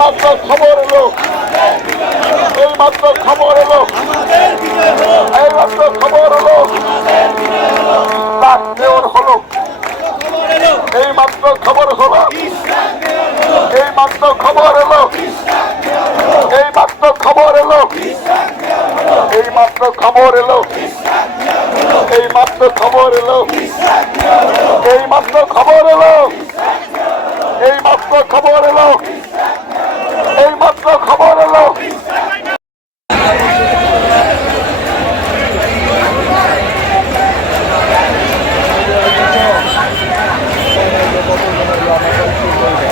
মাত্র খবর এলো এই মাত্র খবর এলো এই মাত্র খবর এলো তার মেয়র হলো এই মাত্র খবর হলো এই মাত্র খবর এলো এই মাত্র খবর এলো এই মাত্র খবর এলো এই মাত্র খবর এলো এই মাত্র খবর এলো এই মাত্র খবর এলো Todo mundo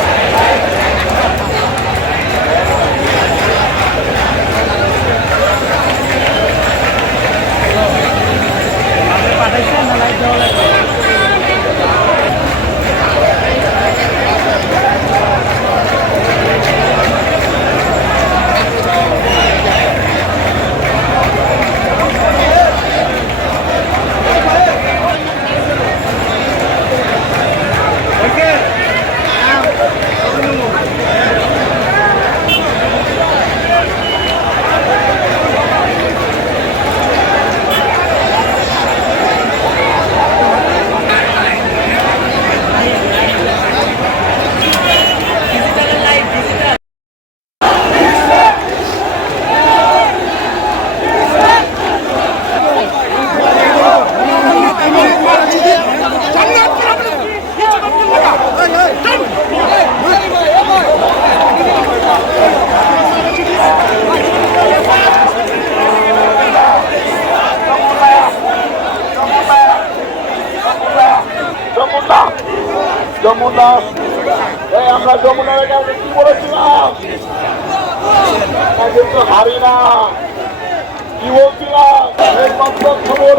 যমুনা। আমরা যমুনার কাছে কি বলেছিলাম? কিন্তু হারি না কি বলছিলাম? খবর